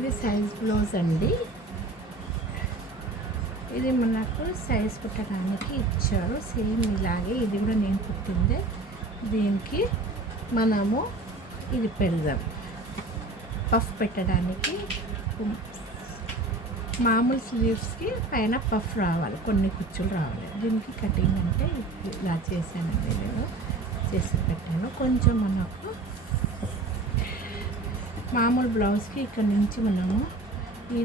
ఇది size blouse అండి. ఇది మనకు సైజ్ కుట్టడానికి ఇచ్చారు. సేమ్ ఇలాగే ఇది కూడా నేను కుట్టిందే. దీనికి మనము ఇది పెడదాం. పఫ్ పెట్టడానికి మామూలు స్లీవ్స్కి పైన పఫ్ రావాలి, కొన్ని కుచ్చులు రావాలి. దీనికి కటింగ్ అంటే ఇలా చేశానండి, నేను చేసి పెట్టాను. కొంచెం మనకు మామూలు బ్లౌజ్కి ఇక్కడ నుంచి మనము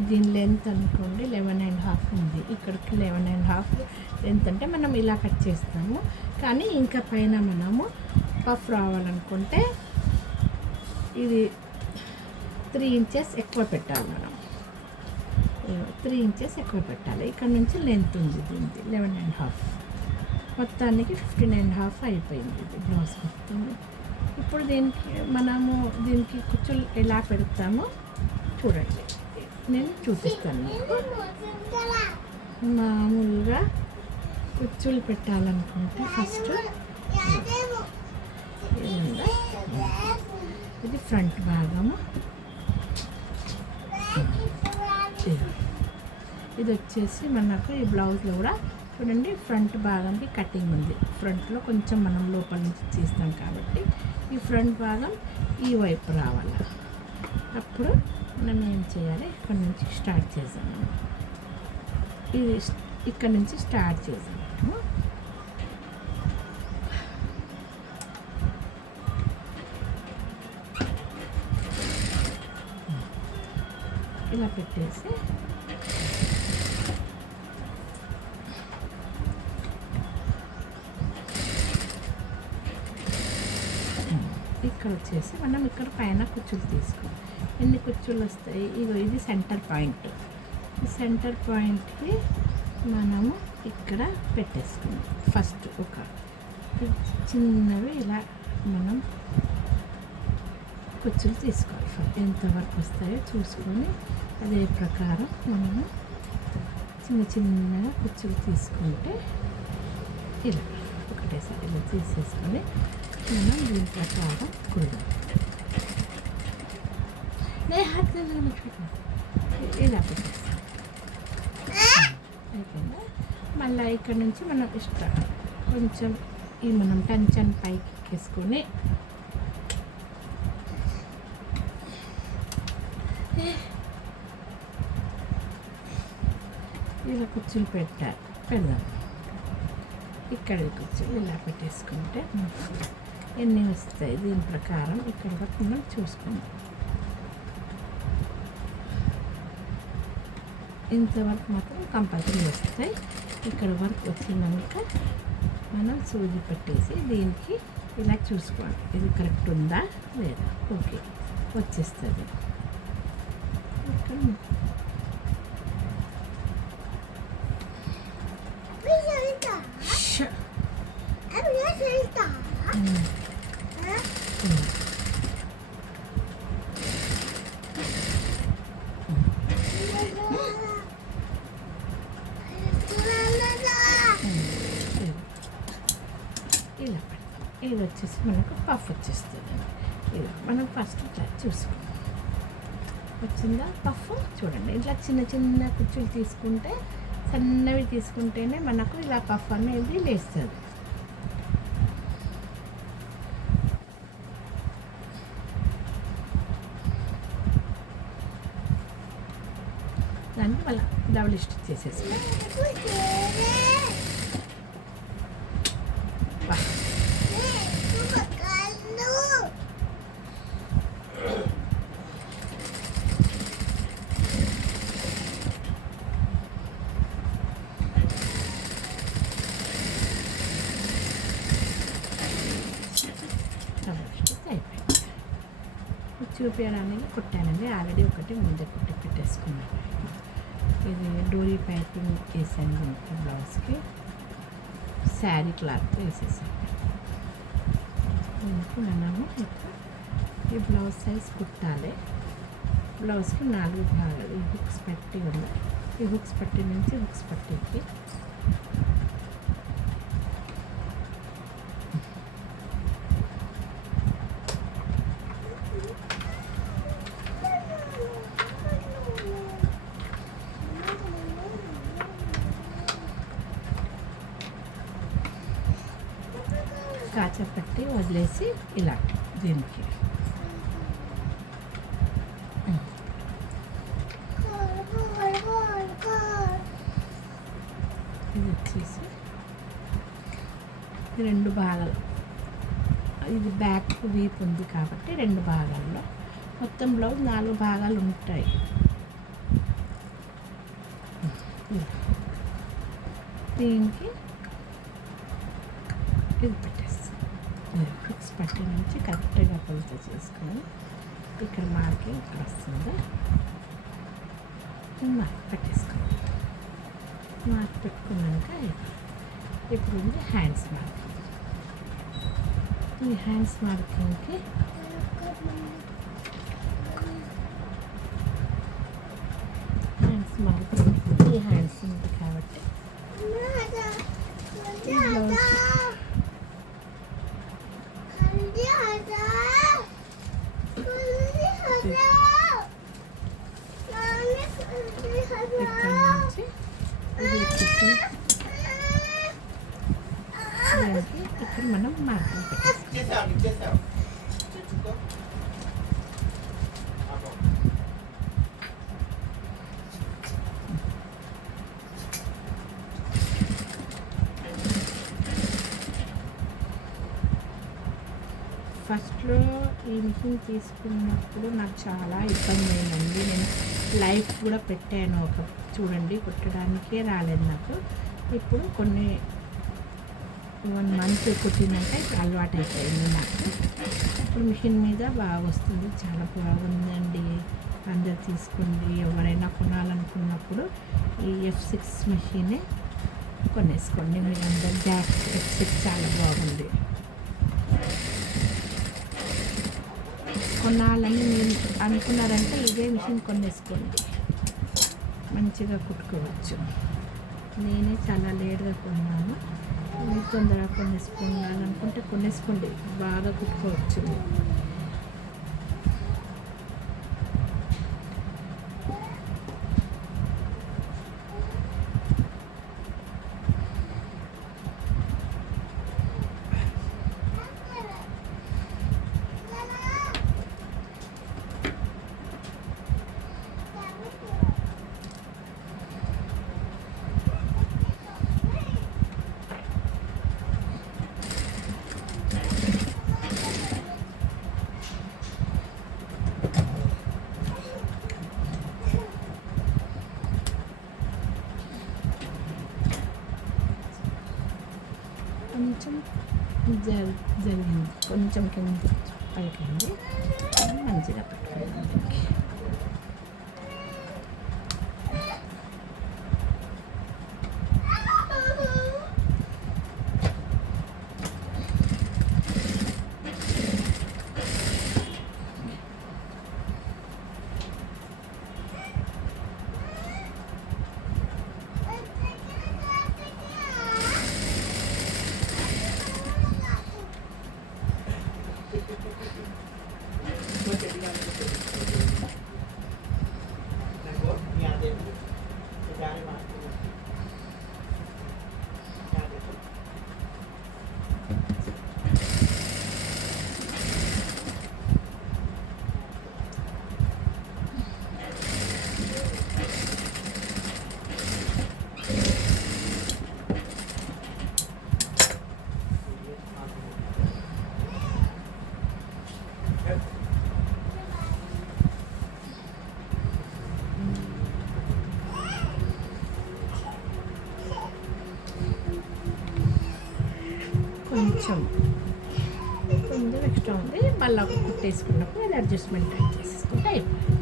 దీని లెంత్ అనుకోండి 11.5 ఉంది. ఇక్కడికి 11.5 లెంత్ అంటే మనం ఇలా కట్ చేస్తాము. కానీ ఇంకా పైన మనము పఫ్ రావాలనుకుంటే ఇది 3 ఇంచెస్ ఎక్కువ పెట్టాలి. మనం 3 ఇంచెస్ ఎక్కువ పెట్టాలి. ఇక్కడ నుంచి లెంత్ ఉంది దీనికి 11.5, మొత్తానికి 15.5 అయిపోయింది ఇది బ్లౌజ్ మొత్తం. ఇప్పుడు దీనికి కుచ్చులు ఎలా పెడతామో చూడండి, నేను చూపిస్తాను మీకు. మామూలుగా కుచ్చులు పెట్టాలనుకుంటే ఫస్ట్ ఇది ఫ్రంట్ భాగము, ఇది వచ్చేసి మనకు ఈ బ్లౌజ్లో కూడా చూడండి ఫ్రంట్ భాగంకి కటింగ్ ఉంది. ఫ్రంట్లో కొంచెం మనం లోపల నుంచి తీస్తాం కాబట్టి ఈ ఫ్రంట్ భాగం ఈ వైపు రావాలి. అప్పుడు మనం ఏం చేయాలి, ఇక్కడ నుంచి స్టార్ట్ చేసాము. ఇది ఇక్కడ నుంచి స్టార్ట్ చేసాము. ఇలా పెట్టేసి ఇక్కడ వచ్చేసి మనం ఇక్కడ పైన కుచ్చులు తీసుకోవాలి. ఎన్ని కుచ్చులు వస్తాయి, ఇది సెంటర్ పాయింట్. ఈ సెంటర్ పాయింట్కి మనము ఇక్కడ పెట్టేసుకుందాం. ఫస్ట్ ఒక చిన్నవి ఇలా మనం కుచ్చులు తీసుకోవాలి. ఎంతవరకు వస్తాయో చూసుకొని అదే ప్రకారం మనము చిన్న చిన్నగా కుచ్చులు తీసుకుంటే ఇలా ఒకటేసారి ఇలా తీసేసుకొని మనం దీని ప్రకారం కుడదాం. ఇలా పెట్టేస్తాం. అయిపోయిందా? మళ్ళీ ఇక్కడ నుంచి మనం ఇష్టం కొంచెం ఈ మనం టెన్షన్ పైకి ఎక్కేసుకొని ఇలా కుచ్చులు పెడదాం. ఇక్కడ కుచ్చులు ఇలా పెట్టేసుకుంటే ఎన్ని వస్తాయి దీని ప్రకారం ఇక్కడ వరకు మనం చూసుకుందాం. ఇంతవరకు మాత్రం కంపల్సరీ వస్తాయి. ఇక్కడ వరకు వచ్చినాక మనం సూది పెట్టేసి దీనికి ఇలా చూసుకోవాలి, ఇది కరెక్ట్ ఉందా లేదా. ఓకే, వచ్చేస్తుంది. ఇక్కడ ఇలా ఇది వచ్చేసి మనకు పఫ్ వచ్చేస్తుంది. ఇలా మనం ఫస్ట్ ఇట్లా చూసుకుందాం, వచ్చిందా పఫ్. చూడండి ఇట్లా చిన్న చిన్న కుచ్చులు తీసుకుంటే, సన్నవి తీసుకుంటేనే మనకు ఇలా పఫ్ అనేది లేస్తుంది. దాన్ని మళ్ళీ డబుల్ స్టిచ్ చేసేసుకో. చూపించడానికి కుట్టానండి, ఆల్రెడీ ఒకటి ముందే కుట్టి పెట్టేసుకున్నాను. ఇది డోరీ పైపింగ్ వేసాను దీనికి, బ్లౌజ్కి శారీ క్లాత్ వేసేసాను. దీనికి మనము ఈ బ్లౌజ్ సైజ్ కుట్టాలి. బ్లౌజ్కి 4 భాగాలు, ఈ హుక్స్ పట్టి ఉంది, ఈ హుక్స్ పట్టి నుంచి హుక్స్ పట్టికి కాచపట్టి వదిలేసి ఇలా దీనికి ఇది వచ్చేసి 2 భాగాలు, ఇది బ్యాక్ వీప్ ఉంది కాబట్టి 2 భాగాల్లో, మొత్తం బ్లౌజ్ 4 భాగాలు ఉంటాయి. దీనికి ఇది పెట్టేస్తాం. ఫిక్స్ పట్టి నుంచి కరెక్ట్గా కొలత చేసుకొని ఇక్కడ మార్కింగ్ ఇక్కడ వస్తుంది, మార్క్ పెట్టేసుకోండి. మార్క్ పెట్టుకున్నాక ఇప్పుడు ఉంది హ్యాండ్స్ మార్కింగ్. ఈ హ్యాండ్స్ మార్కింగ్కి ఈ హ్యాండ్స్ ఉంది కాబట్టి ఇక్కడ మనం మార్కింగ్ పెట్టేస్తాం. ఫస్ట్లో ఈ మిషన్ తీసుకున్నప్పుడు నాకు చాలా ఇబ్బంది అయిందండి. నేను లైఫ్ కూడా పెట్టాను, చూడండి కుట్టడానికే రాలేదు నాకు. ఇప్పుడు 1 మంత్ కుట్టినాక అలవాటు అయిపోయింది నాకు. ఇప్పుడు మిషన్ మీద బాగా వస్తుంది, చాలా బాగుందండి. అందరు తీసుకోండి, ఎవరైనా కొనాలనుకున్నప్పుడు ఈ F6 మెషినే కొనేసుకోండి. మీరు అందరు F6 చాలా బాగుంది. కొనాలని మీరు అనుకున్నారంటే ఇదే మిషన్ కొనేసుకోండి, మంచిగా కుట్టుకోవచ్చు. నేనే చాలా లేట్గా కొన్నాను, మీరు తొందరగా కొనేసుకోవాలనుకుంటే కొనేసుకోండి, బాగా కుట్టుకోవచ్చు. కొంచెం జరిగింది, కొంచెం కింద పైకండి, మంచిగా పెట్టుకున్నాం. కొంచెం ఎక్స్ట్రా ఉంది, మళ్ళీ కుట్టేసుకున్నప్పుడు అది అడ్జస్ట్మెంట్ చేసేసుకుంటే అయిపోయింది.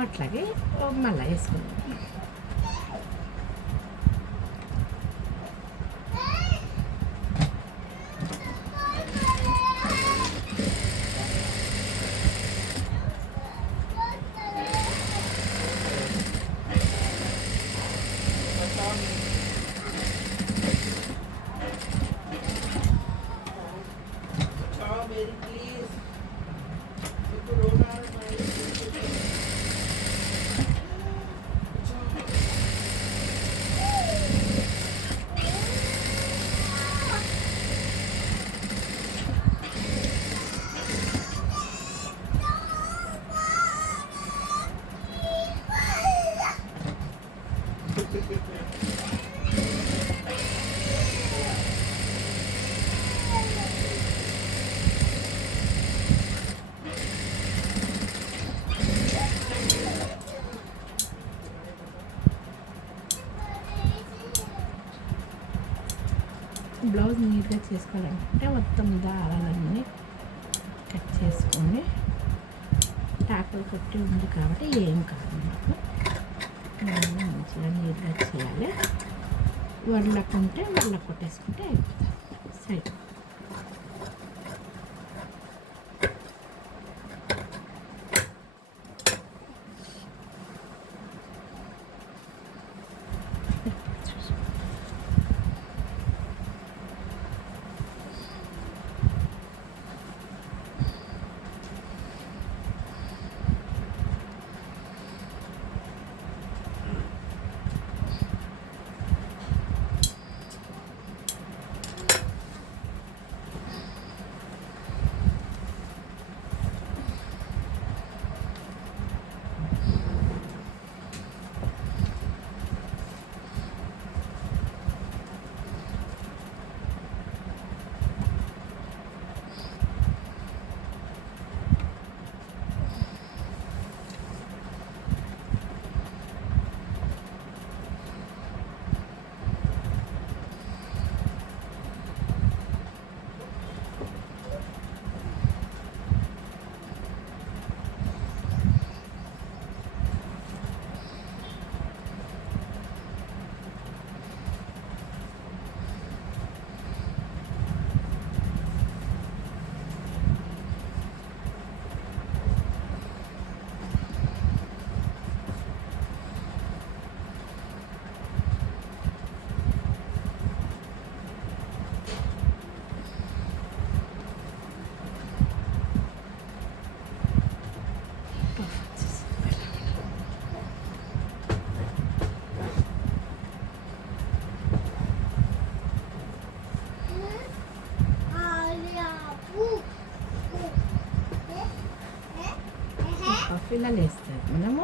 అట్లాగే మళ్ళీ వేసుకుందాం. బ్లౌజ్ నీట్గా చేసుకోవాలంటే మొత్తం దారాలన్నీ కట్ చేసుకొని టాకులు కొట్టి ఉంది కాబట్టి ఏం కాదు మాకు మంచిగా నీట్గా చేయాలి. వడలకుంటే వడల కొట్టేసుకుంటే అయిపోతుంది. సైడ్ ఇలా వేస్తారు. మనము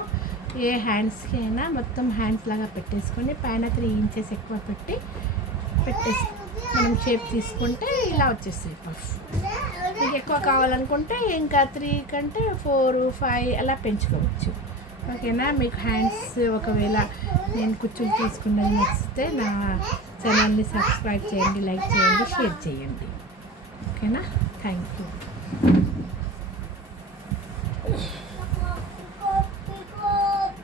ఏ హ్యాండ్స్కి అయినా మొత్తం హ్యాండ్స్ లాగా పెట్టేసుకొని పైన 3 ఇంచెస్ ఎక్కువ పెట్టేసి మనం షేప్ తీసుకుంటే ఇలా వచ్చేస్తాయి పఫ్. మీకు ఎక్కువ కావాలనుకుంటే ఇంకా 3 కంటే 4, 5 అలా పెంచుకోవచ్చు. ఓకేనా? మీకు హ్యాండ్స్ ఒకవేళ నేను కుచ్చులు తీసుకున్నది నచ్చితే నా ఛానల్ని సబ్స్క్రైబ్ చేయండి, లైక్ చేయండి, షేర్ చేయండి. ఓకేనా? Thank you.